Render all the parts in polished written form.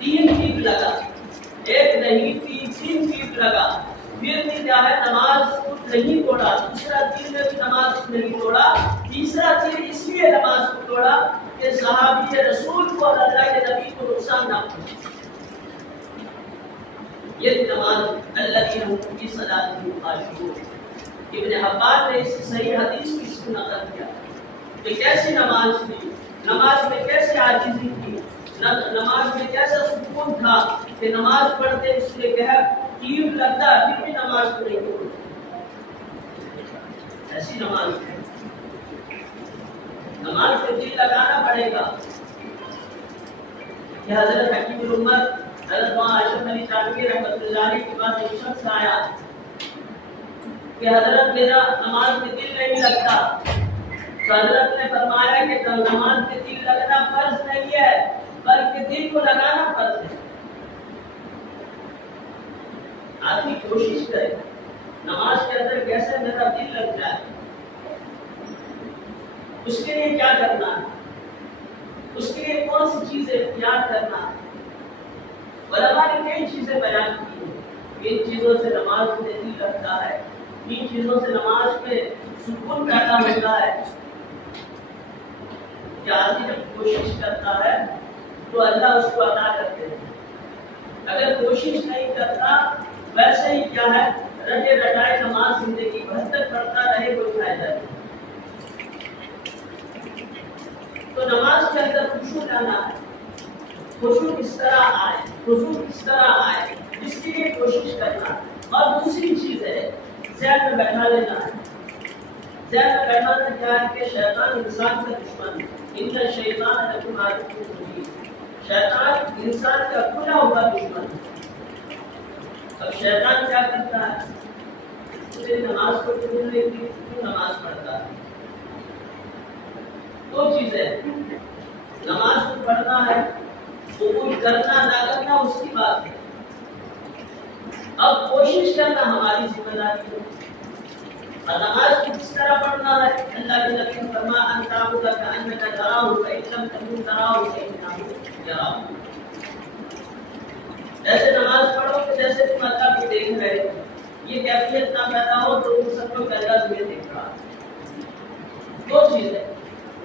3 tape لگا، ایک نہیں 3 ٹیپ لگا، پھر بھی کیا ہے نماز کو نہیں توڑا، دوسرا تیر نے بھی نماز کو نہیں توڑا، تیسرا تیر اس لیے نماز کو توڑا کہ صحابی رسول کو اور اللہ کے نبی کو نقصان نہ پہنچے۔ یہ نماز اللہ کی صلاۃ خاشعون۔ ابن حبان نے اس صحیح حدیث کی اس کو نقل کیا کہ کیسی نماز تھی، نماز میں کیسے عاجزی تھی، نماز میں کیسا سکون تھا کہ نماز پڑھتے اس لیے کہ تیر لگتا پھر بھی نماز کو نہیں توڑتا، ایسی نماز ہے۔ نماز میں دل لگانا پڑے گا کہ حضرت حکیم الامت حضرت مولانا اشرف علی تھانوی رحمۃ اللہ علیہ کے پاس ایک شخص آیا کہ حضرت میرا نماز میں دل نہیں لگتا، تو حضرت نے فرمایا کہ نماز میں دل لگنا فرض نہیں ہے بلکہ دل کو لگانا فرض ہے۔ آدمی کوشش کرے نماز کے اندر کیسے میرا دل لگ جائے، اس کے لیے کیا کرنا ہے، اس کے لیے کون سی چیزیں اختیار کرنا ہے۔ علماء نے کئی چیزیں بیان کی ہیں، ان چیزوں سے نماز میں دل لگتا ہے، ان چیزوں سے نماز میں سکون پیدا ہوتا ہے کہ آدمی جب کوشش کرتا ہے تو اللہ اس کو عطا کرتے ہیں، اگر کوشش نہیں کرتا ویسے ہی کیا ہے رٹے رٹائے نماز زندگی بھر تک پڑھتا رہے کوئی فائدہ نہیں۔ تو نماز کے اندر خشوع لانا ہے، خشوع کس طرح آئے، خشوع کس طرح آئے اس کے لیے کوشش کرنا، اور دوسری چیز ہے ذہن میں بیٹھا لینا ہے۔ ذہن میں بیٹھانا کیا ہے کہ شیطان انسان کا دشمن ہے، ان الشیطان لکم عدو مبین، شیطان انسان کا کھلا ہوا دشمن ہے۔ اب شیطان کیا کرتا ہے، اسے نماز کو قبول نہیں کی، کیوں نماز پڑھتا ہے؟ دو چیزیں، نماز کو پڑھنا ہے، قبول کرنا نہ کرنا اس کی بات ہے، اب کوشش کرنا ہماری ذمہ داری ہے۔ اور نماز کو کس طرح پڑھنا ہے، اللہ کے نبی نے فرمایا ان تعبد کأنک تراہ فإن لم تکن تراہ فإنہ یراک، ایسے نماز پڑھو کہ جیسے تم اللہ کو دیکھ رہے ہو، یہ کیفیت نہ پیدا ہو تو تم سمجھو کہ اللہ تمہیں دیکھ رہا ہے۔ دو چیزیں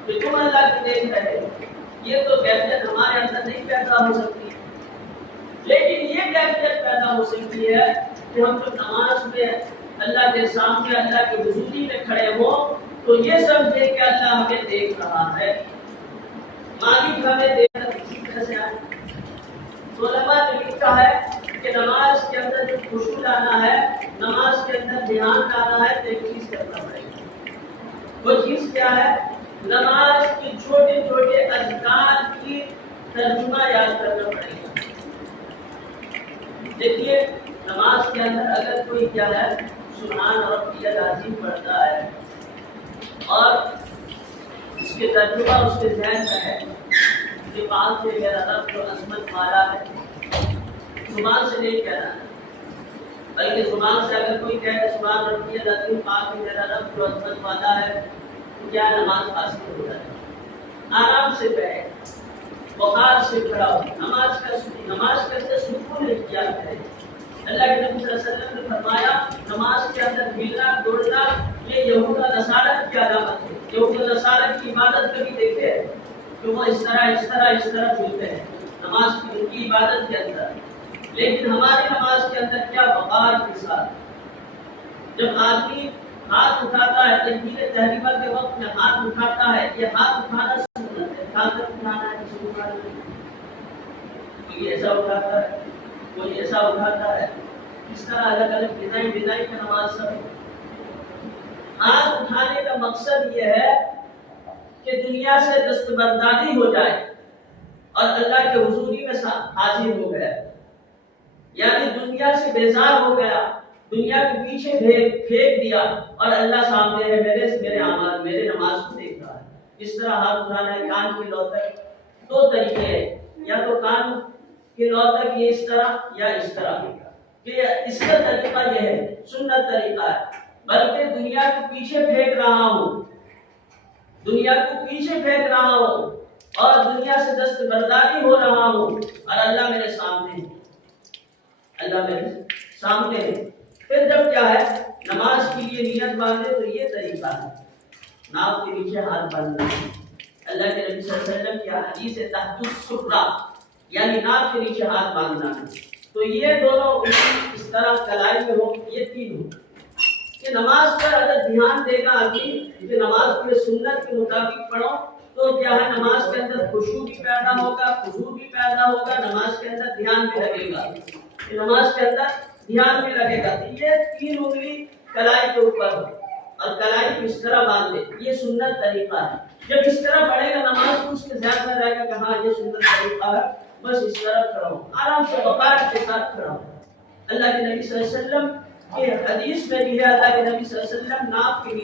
کہ تم اللہ کو دیکھ رہے ہو، یہ تو کیفیت ہمارے اندر نہیں پیدا ہو سکتی، لیکن یہ کیفیت پیدا ہو سکتی ہے کہ ہم جب نماز میں اللہ کے سامنے اللہ کے حضوری میں کھڑے ہوں تو یہ سمجھے کہ اللہ ہمیں دیکھ رہا ہے، مالک ہمیں دیکھ رہا ہے۔ اسی طرح سے علماء نے لکھا ہے کہ نماز کے اندر جو خشوع لانا ہے، نماز کے اندر دھیان لانا ہے تو ایک چیز کرنا پڑے گا، وہ چیز کیا ہے، نماز کے چھوٹے چھوٹے اذکار کی ترجمہ یاد کرنا پڑے گا۔ دیکھیے نماز کے اندر اگر کوئی کیا ہے سبحان ربی العظیم پڑھتا ہے اور اس کے ترجمہ اس کے ذہن میں ہے کہ پاک سے میرا رب جو عظمت والا ہے، زبان سے نہیں کہنا ہے بلکہ زبان سے اگر کوئی کہے سبحان ربی العظیم پاک سے میرا رب جو عظمت والا ہے تو کیا نماز حاصل ہو جائے، آرام سے بیٹھ بخار سے کھڑا ہو، نماز کا سکون اختیار کرے۔ اللہ کے نبی صلی اللہ علیہ وسلم نے فرمایا نماز کے اندر ہلنا دوڑنا یہ یہود و نصارہ کی علامت ہے۔ یہود و نصارہ کی عبادت کبھی دیکھے کہ وہ اس طرح جھولتے ہیں نماز کی ان کی عبادت کے اندر، لیکن ہماری نماز کے اندر کیا وقار کے ساتھ جب آدمی ہاتھ اٹھاتا ہے تکبیر تحریمہ کے وقت میں ہاتھ اٹھاتا ہے، یہ ہاتھ اٹھانا سنت ہے، طاقت اٹھانا ہے کسی اٹھانا نہیں، کوئی ایسا اٹھاتا ہے کوئی ایسا اٹھاتا ہے، اس طرح الگ الگ ڈیزائن کا نماز سب۔ ہاتھ اٹھانے کا مقصد یہ ہے کہ دنیا سے دستبرداری ہو جائے اور اللہ کے حضوری میں حاضر ہو گیا، یعنی دنیا سے بیزار ہو گیا، دنیا کے پیچھے پھینک دیا اور اللہ سامنے ہے، میرے اعمال میرے نماز کو دیکھ رہا ہے۔ اس طرح ہاتھ اٹھانا ہے، کان کی لو تک دو طریقے ہیں، یا تو کان کی لو تک یہ اس طرح یا اس طرح کہ اس کا طریقہ یہ ہے سنت طریقہ ہے، بلکہ دنیا کو پیچھے پھینک رہا ہوں، دنیا کو پیچھے پھینک رہا ہوں اور دنیا سے دستبرداری ہو رہا ہوں اور اللہ میرے سامنے ہے، اللہ میرے سامنے ہے۔ پھر جب کیا ہے نماز کے لیے نیت باندھے تو یہ طریقہ ہے، ناف کے نیچے ہاتھ باندھنا ہے۔ اللہ کے نبی صلی اللہ علیہ وسلم کی حدیث ہے تحت السرہ، یعنی ناف کے نیچے ہاتھ باندھنا ہے۔ تو یہ دونوں اس طرح کلائی میں ہو، یہ تین ہو کہ نماز پر اگر دھیان دے گا آدمی کہ نماز کے سنت کے مطابق پڑھو تو کیا ہے نماز کے اندر خشوع بھی پیدا ہوگا، خضوع بھی پیدا ہوگا، نماز کے اندر دھیان بھی لگے گا، نماز کے اندر دھیان بھی لگے گا۔ یہ تین انگلی کلائی کے اوپر ہو اور کلائی اس طرح باندھے، یہ سنت طریقہ ہے۔ جب اس طرح پڑھے گا نماز تو اس کے ذہن میں رہے گا کہ ہاں یہ سنت طریقہ ہے، بس اس طرح کھڑا ہو، آرام سے وقار کے ساتھ کھڑا ہو۔ اللہ کے نبی صلی اللہ علیہ وسلم کے حدیث میں بھی ہے، اللہ کے نبی صلی اللہ علیہ وسلم ناف کے